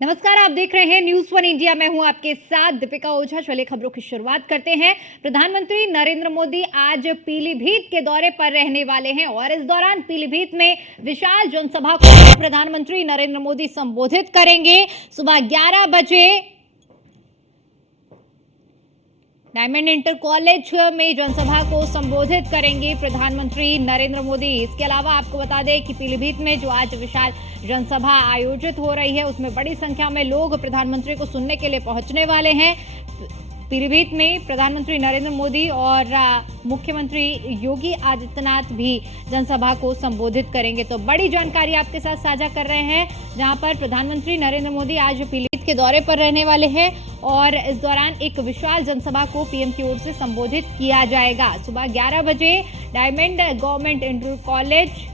नमस्कार, आप देख रहे हैं न्यूज़ वन इंडिया। मैं हूं आपके साथ दीपिका ओझा। चलिए खबरों की शुरुआत करते हैं। प्रधानमंत्री नरेंद्र मोदी आज पीलीभीत के दौरे पर रहने वाले हैं और इस दौरान पीलीभीत में विशाल जनसभा को प्रधानमंत्री नरेंद्र मोदी संबोधित करेंगे। सुबह 11 बजे डायमंड इंटर कॉलेज में जनसभा को संबोधित करेंगे प्रधानमंत्री नरेंद्र मोदी। इसके अलावा आपको बता दें कि पीलीभीत में जो आज विशाल जनसभा आयोजित हो रही है उसमें बड़ी संख्या में लोग प्रधानमंत्री को सुनने के लिए पहुंचने वाले हैं। पीलीभीत में प्रधानमंत्री नरेंद्र मोदी और मुख्यमंत्री योगी आदित्यनाथ भी जनसभा को संबोधित करेंगे। तो बड़ी जानकारी आपके साथ साझा कर रहे हैं, जहां पर प्रधानमंत्री नरेंद्र मोदी आज पीलीभीत के दौरे पर रहने वाले हैं और इस दौरान एक विशाल जनसभा को पीएम की ओर से संबोधित किया जाएगा। सुबह 11 बजे डायमंड गवर्नमेंट इंटर कॉलेज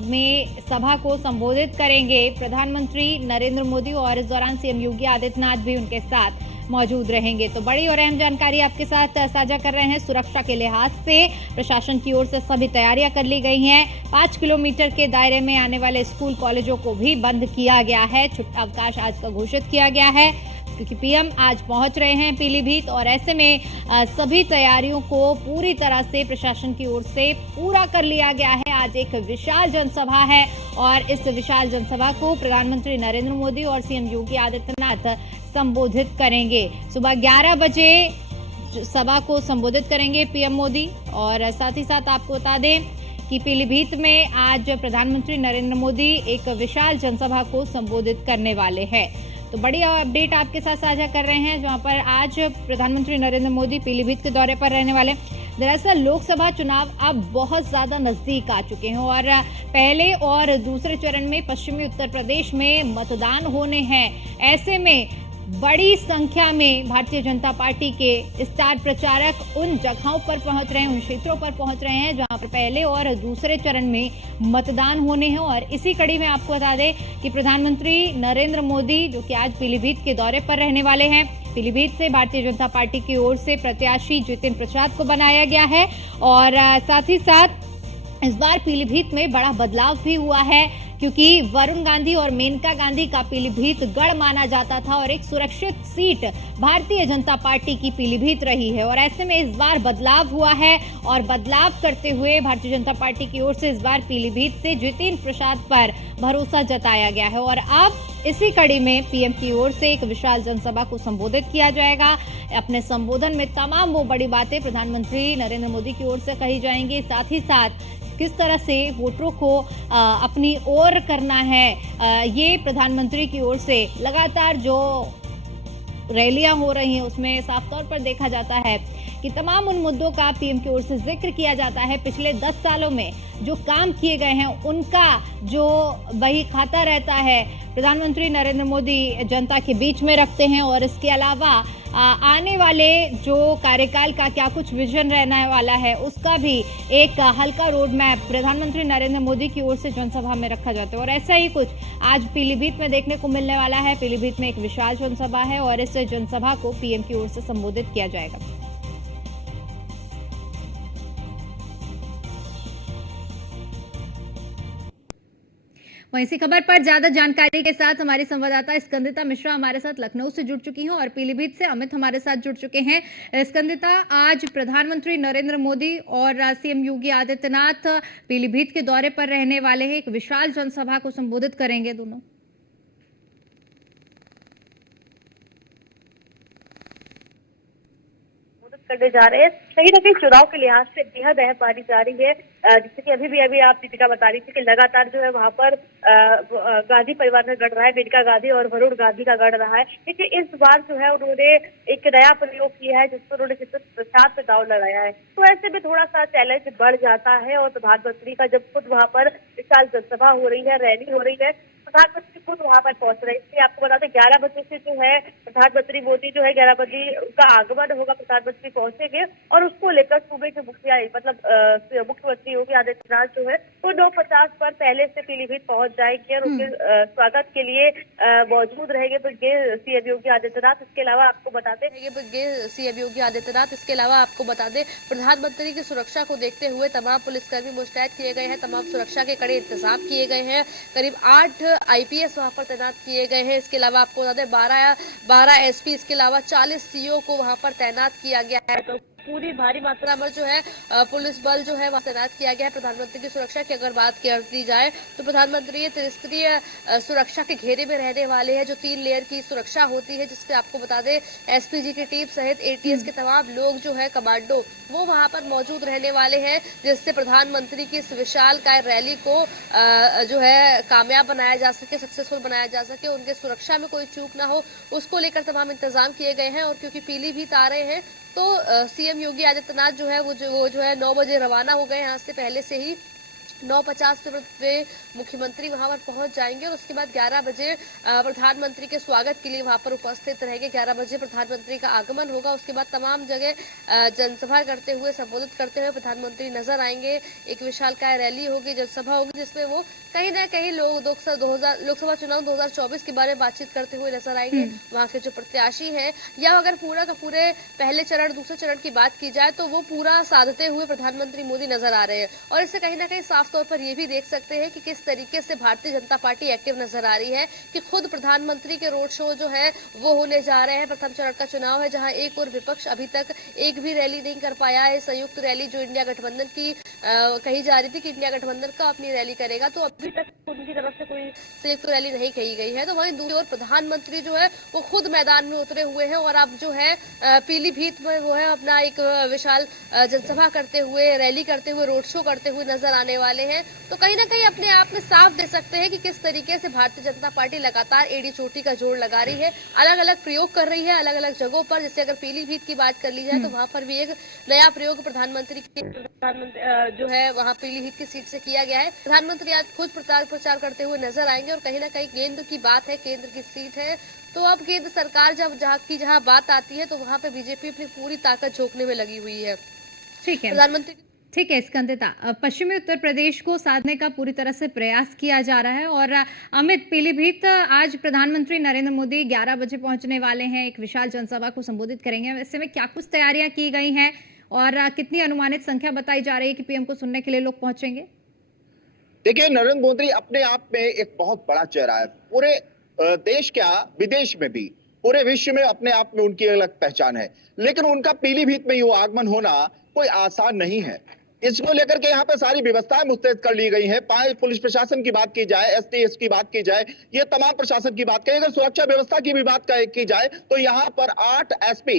में सभा को संबोधित करेंगे प्रधानमंत्री नरेंद्र मोदी और इस दौरान सीएम योगी आदित्यनाथ भी उनके साथ मौजूद रहेंगे। तो बड़ी और अहम जानकारी आपके साथ साझा कर रहे हैं। सुरक्षा के लिहाज से प्रशासन की ओर से सभी तैयारियां कर ली गई हैं। 5 किलोमीटर के दायरे में आने वाले स्कूल कॉलेजों को भी बंद किया गया है। छुट्टा अवकाश आज का घोषित किया गया है क्योंकि पीएम आज पहुंच रहे हैं पीलीभीत और ऐसे में सभी तैयारियों को पूरी तरह से प्रशासन की ओर से पूरा कर लिया गया है। आज एक विशाल जनसभा है और इस विशाल जनसभा को प्रधानमंत्री नरेंद्र मोदी और सीएम योगी आदित्यनाथ संबोधित करेंगे। सुबह 11 बजे सभा को संबोधित करेंगे पीएम मोदी और साथ ही साथ आपको बता दें कि पीलीभीत में आज प्रधानमंत्री नरेंद्र मोदी एक विशाल जनसभा को संबोधित करने वाले हैं। तो बड़ी अपडेट आपके साथ साझा कर रहे हैं, जहां पर आज प्रधानमंत्री नरेंद्र मोदी पीलीभीत के दौरे पर रहने वाले। दरअसल लोकसभा चुनाव अब बहुत ज्यादा नजदीक आ चुके हैं और पहले और दूसरे चरण में पश्चिमी उत्तर प्रदेश में मतदान होने हैं। ऐसे में बड़ी संख्या में भारतीय जनता पार्टी के स्टार प्रचारक उन जगहों पर पहुंच रहे हैं, उन क्षेत्रों पर पहुंच रहे हैं जहां पर पहले और दूसरे चरण में मतदान होने हैं। और इसी कड़ी में आपको बता दें कि प्रधानमंत्री नरेंद्र मोदी जो कि आज पीलीभीत के दौरे पर रहने वाले हैं, पीलीभीत से भारतीय जनता पार्टी की ओर से प्रत्याशी जितिन प्रसाद को बनाया गया है और साथ ही साथ इस बार पीलीभीत में बड़ा बदलाव भी हुआ है क्योंकि वरुण गांधी और मेनका गांधी का पीलीभीत गढ़ माना जाता था और एक सुरक्षित सीट भारतीय जनता पार्टी की पीलीभीत रही है। और ऐसे में इस बार बदलाव हुआ है और बदलाव करते हुए भारतीय जनता पार्टी की ओर से इस बार पीलीभीत से जितिन प्रसाद पर भरोसा जताया गया है और अब इसी कड़ी में पीएम की ओर से एक विशाल जनसभा को संबोधित किया जाएगा। अपने संबोधन में तमाम वो बड़ी बातें प्रधानमंत्री नरेंद्र मोदी की ओर से कही जाएंगी, साथ ही साथ किस तरह से वोटरों को अपनी ओर करना है। ये प्रधानमंत्री की ओर से लगातार जो रैलियां हो रही हैं उसमें साफ तौर पर देखा जाता है कि तमाम उन मुद्दों का पीएम की ओर से जिक्र किया जाता है। पिछले 10 सालों में जो काम किए गए हैं उनका जो बही खाता रहता है प्रधानमंत्री नरेंद्र मोदी जनता के बीच में रखते हैं और इसके अलावा आने वाले जो कार्यकाल का क्या कुछ विजन रहने वाला है उसका भी एक हल्का रोड मैप प्रधानमंत्री नरेंद्र मोदी की ओर से जनसभा में रखा जाता है। और ऐसा ही कुछ आज पीलीभीत में देखने को मिलने वाला है। पीलीभीत में एक विशाल जनसभा है और इस जनसभा को पीएम की ओर से संबोधित किया जाएगा। वहीं इसी खबर पर ज्यादा जानकारी के साथ हमारी संवाददाता स्कंदिता मिश्रा हमारे साथ लखनऊ से जुड़ चुकी हैं और पीलीभीत से अमित हमारे साथ जुड़ चुके हैं। स्कंदिता, आज प्रधानमंत्री नरेंद्र मोदी और सीएम योगी आदित्यनाथ पीलीभीत के दौरे पर रहने वाले हैं, एक विशाल जनसभा को संबोधित करेंगे दोनों। करने जा रहे हैं। कहीं ना कहीं चुनाव के लिहाज से बेहद अहम मानी जा रही है। जैसे कि अभी आप दीपिका बता रही थी कि लगातार जो है वहां पर गांधी परिवार में गढ़ रहा है, मेनका गांधी और वरुण गांधी का गढ़ रहा है। लेकिन इस बार जो है उन्होंने एक नया प्रयोग किया है जिसमें उन्होंने जितिन प्रसाद पे दांव लगाया है। तो ऐसे में थोड़ा सा चैलेंज बढ़ जाता है और प्रधानमंत्री का जब खुद वहां पर विशाल जनसभा हो रही है, रैली हो रही है, प्रधानमंत्री खुद वहां पर पहुंच रहे हैं। इसलिए आपको बता दें 11 बजे से जो है प्रधानमंत्री मोदी जो है 11 बजे उनका आगमन होगा, प्रधानमंत्री पहुंचेंगे और उसको लेकर सूबे के मुखिया मतलब मुख्यमंत्री योगी आदित्यनाथ जो है वो 9:50 पर पहले से पीलीभीत पहुंच जाएंगे और उनके स्वागत के लिए मौजूद रहेंगे ब्रिगेडियर सीएम योगी आदित्यनाथ। इसके अलावा आपको बताते हैं इसके अलावा आपको बता दें प्रधानमंत्री की सुरक्षा को देखते हुए तमाम पुलिसकर्मी मुस्तैद किए गए हैं, तमाम सुरक्षा के कड़े इंतजाम किए गए हैं। करीब 8 आईपीएस वहां पर तैनात किए गए हैं। इसके अलावा आपको बता दें 12 एसपी, इसके अलावा 40 सीओ को वहां पर तैनात किया गया है। तो पूरी भारी मात्रा में जो है पुलिस बल जो है वहां तैनात किया गया है। प्रधानमंत्री की सुरक्षा की अगर बात की जाए तो प्रधानमंत्री त्रिस्तरीय सुरक्षा के घेरे में रहने वाले हैं, जो 3 लेयर की सुरक्षा होती है, जिससे आपको बता दें एसपीजी की टीम सहित एटीएस के तमाम लोग जो है कमांडो वो वहां पर मौजूद रहने वाले हैं, जिससे प्रधानमंत्री की इस विशालकाय रैली को जो है कामयाब बनाया जा सके, सक्सेसफुल बनाया जा सके, उनके सुरक्षा में कोई चूक ना हो, उसको लेकर तमाम इंतजाम किए गए हैं। और क्योंकि पीलीभीत आ रहे हैं तो सीएम योगी आदित्यनाथ जो है वो जो है 9 बजे रवाना हो गए यहाँ से पहले से ही। 9:50 पे मुख्यमंत्री वहां पर पहुंच जाएंगे और उसके बाद 11 बजे प्रधानमंत्री के स्वागत के लिए वहां पर उपस्थित रहेंगे। 11 बजे प्रधानमंत्री का आगमन होगा। उसके बाद तमाम जगह जनसभा करते हुए, संबोधित करते हुए प्रधानमंत्री नजर आएंगे। एक विशालकाय रैली होगी, जनसभा होगी, जिसमें वो कहीं ना कहीं लोकसभा चुनाव 2024 के बारे में बातचीत करते हुए नजर आएंगे। वहां के जो प्रत्याशी हैं, या अगर पूरा का पूरे पहले चरण दूसरे चरण की बात की जाए तो वो पूरा साधते हुए प्रधानमंत्री मोदी नजर आ रहे हैं। और इससे कहीं ना कहीं साफ तौर पर ये भी देख सकते हैं कि किस तरीके से भारतीय जनता पार्टी एक्टिव नजर आ रही है, कि खुद प्रधानमंत्री के रोड शो जो है वो होने जा रहे हैं। प्रथम चरण का चुनाव है, जहां एक और विपक्ष अभी तक एक भी रैली नहीं कर पाया है। संयुक्त रैली जो इंडिया गठबंधन की कही जा रही थी कि इंडिया गठबंधन का अपनी रैली करेगा, तो अभी तक उनकी तरफ से कोई संयुक्त रैली नहीं कही गई है। तो वहीं दूसरी ओर प्रधानमंत्री जो है वो खुद मैदान में उतरे हुए हैं और अब जो है पीलीभीत में वो है अपना एक विशाल जनसभा करते हुए, रैली करते हुए, रोड शो करते हुए नजर आने वाले हैं। तो कहीं ना कहीं अपने आप में साफ दे सकते हैं कि किस तरीके से भारतीय जनता पार्टी लगातार एड़ी चोटी का जोड़ लगा रही है, अलग अलग प्रयोग कर रही है अलग अलग जगहों पर। जैसे अगर पीलीभीत की बात कर ली जाए तो वहां पर भी एक नया प्रयोग प्रधानमंत्री जो है वहां पीलीभीत की सीट से किया गया है। प्रधानमंत्री आज खुद प्रचार करते हुए नजर आएंगे और कहीं ना कहीं केंद्र की बात है, केंद्र की सीट है, तो अब केंद्र सरकार जहां बात आती है तो वहां पे बीजेपी अपनी पूरी ताकत झोंकने में लगी हुई है। ठीक है प्रधानमंत्री ठीक है स्कंदिता, पश्चिमी उत्तर प्रदेश को साधने का पूरी तरह से प्रयास किया जा रहा है। और अमित, पीलीभीत आज प्रधानमंत्री नरेंद्र मोदी 11 बजे पहुंचने वाले हैं, एक विशाल जनसभा को संबोधित करेंगे। ऐसे में क्या कुछ तैयारियां की गई हैं और कितनी अनुमानित संख्या बताई जा रही है कि पीएम को सुनने के लिए लोग पहुंचेंगे? देखिए, नरेंद्र मोदी अपने आप में एक बहुत बड़ा चेहरा है, पूरे देश क्या विदेश में भी, पूरे विश्व में अपने आप में उनकी अलग पहचान है। लेकिन उनका पीलीभीत में वो आगमन होना कोई आसान नहीं है। इसको लेकर के यहाँ पे सारी व्यवस्थाएं मुस्तैद कर ली गई है। पुलिस प्रशासन की बात की जाए, एसटीएफ की बात की जाए, ये तमाम प्रशासन की बात करें, अगर सुरक्षा व्यवस्था की भी बात की जाए तो यहाँ पर 8 एसपी,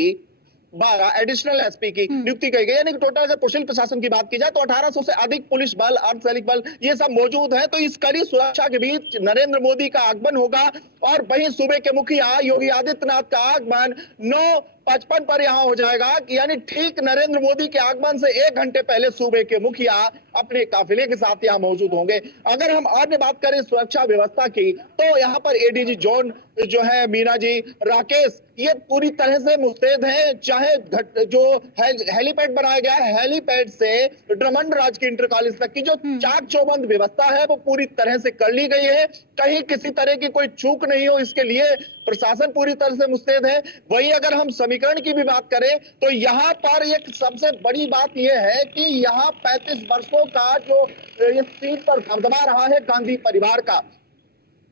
12 एडिशनल एसपी की नियुक्ति की गई, यानी कि टोटल अगर कुशल प्रशासन की बात की जाए तो 1800 से अधिक पुलिस बल, अर्धसैनिक बल, ये सब मौजूद है। तो इस कड़ी सुरक्षा के बीच नरेंद्र मोदी का आगमन होगा और वहीं सूबे के मुखिया योगी आदित्यनाथ का आगमन 9:55 पर यहां हो जाएगा, यानी ठीक नरेंद्र मोदी के आगमन से 1 घंटे पहले सूबे के मुखिया अपने काफिले के साथ यहां मौजूद होंगे। अगर हम अन्य बात करें सुरक्षा व्यवस्था की तो यहाँ पर एडीजी जोन जो है मीना जी, राकेश, ये पूरी तरह से मुस्तैद हैं। चाहे जो हेलीपैड बनाया गया है, हेलीपैड से ड्रमंड राज की इंटर कॉलेज तक की जो चाक चौबंद व्यवस्था है वो पूरी तरह से कर ली गई है। कहीं किसी तरह की कोई चूक नहीं हो, इसके लिए प्रशासन पूरी तरह से मुस्तैद है। वहीं अगर हम समीकरण की भी बात करें तो यहाँ पर एक सबसे बड़ी बात यह है कि यहाँ 35 वर्षों का जो इस सीट पर दबदबा रहा है गांधी परिवार का,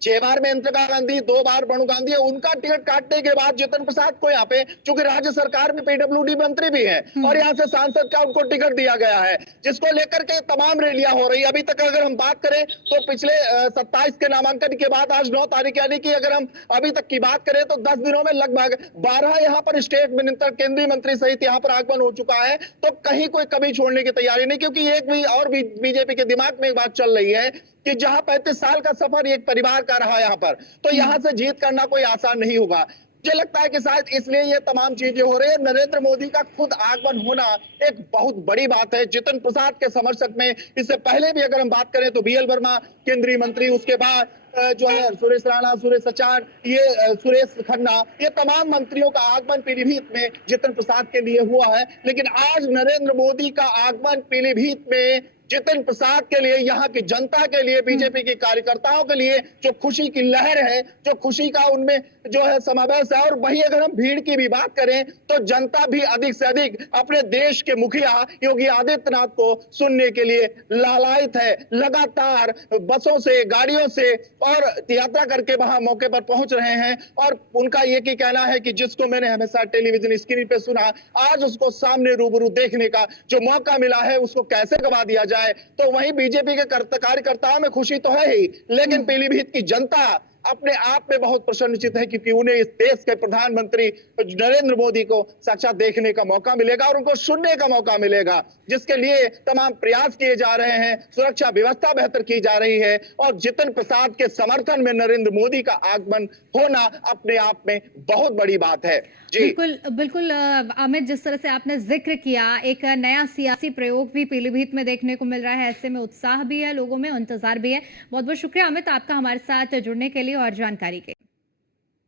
6 बार में इंदिरा गांधी, 2 बार बड़ू गांधी है, उनका टिकट काटने के बाद जितिन प्रसाद को यहाँ पे, चूंकि राज्य सरकार में पीडब्ल्यूडी मंत्री भी है और यहाँ से सांसद का उनको टिकट दिया गया है, जिसको लेकर के तमाम रैलियां हो रही है। अभी तक अगर हम बात करें तो पिछले 27 के नामांकन के बाद आज 9 तारीख, यानी कि अगर हम अभी तक की बात करें तो 10 दिनों में लगभग 12 यहाँ पर स्टेट मिनिस्टर, केंद्रीय मंत्री सहित यहाँ पर आगमन हो चुका है। तो कहीं कोई कमी छोड़ने की तैयारी नहीं, क्योंकि एक भी और भी बीजेपी के दिमाग में एक बात चल रही है कि जहां 35 साल का सफर एक परिवार का रहा यहाँ पर, तो यहां से जीत करना कोई आसान नहीं होगा। मुझे लगता है कि शायद इसलिए ये तमाम चीजें हो रही है। नरेंद्र मोदी का खुद आगमन होना एक बहुत बड़ी बात है। जितिन प्रसाद के समर्थक में इससे पहले भी अगर हम बात करें तो बीएल वर्मा केंद्रीय मंत्री, उसके बाद जो है सुरेश राणा, सुरेश सचान, ये सुरेश खन्ना, ये तमाम मंत्रियों का आगमन पीलीभीत में जितिन प्रसाद के लिए हुआ है। लेकिन आज नरेंद्र मोदी का आगमन पीलीभीत में जितिन प्रसाद के लिए, यहाँ की जनता के लिए, बीजेपी के कार्यकर्ताओं के लिए जो खुशी की लहर है, जो खुशी का उनमें जो है समावेश है। और वही अगर हम भीड़ की भी बात करें तो जनता भी अधिक से अधिक अपने देश के मुखिया योगी आदित्यनाथ को सुनने के लिए लालायित है। लगातार बसों से, गाड़ियों से और यात्रा करके वहां मौके पर पहुंच रहे हैं। और उनका एक ही कहना है कि जिसको मैंने हमेशा टेलीविजन स्क्रीन पे सुना, आज उसको सामने रूबरू देखने का जो मौका मिला है उसको कैसे गवा दिया जाए। तो वहीं बीजेपी के कार्यकर्ताओं में खुशी तो है ही, लेकिन पीलीभीत की जनता अपने आप में बहुत प्रसन्नचित है, क्योंकि उन्हें इस देश के प्रधानमंत्री नरेंद्र मोदी को साक्षात देखने का मौका मिलेगा और उनको सुनने का मौका मिलेगा, जिसके लिए तमाम प्रयास किए जा रहे हैं, सुरक्षा व्यवस्था बेहतर की जा रही है। और जितिन प्रसाद के समर्थन में नरेंद्र मोदी का आगमन होना अपने आप में बहुत बड़ी बात है। जी बिल्कुल बिल्कुल अमित, जिस तरह से आपने जिक्र किया, एक नया सियासी प्रयोग भी पीलीभीत में देखने को मिल रहा है। ऐसे में उत्साह भी है लोगों में, इंतजार भी है। बहुत बहुत शुक्रिया अमित आपका हमारे साथ जुड़ने के लिए और जानकारी के लिए।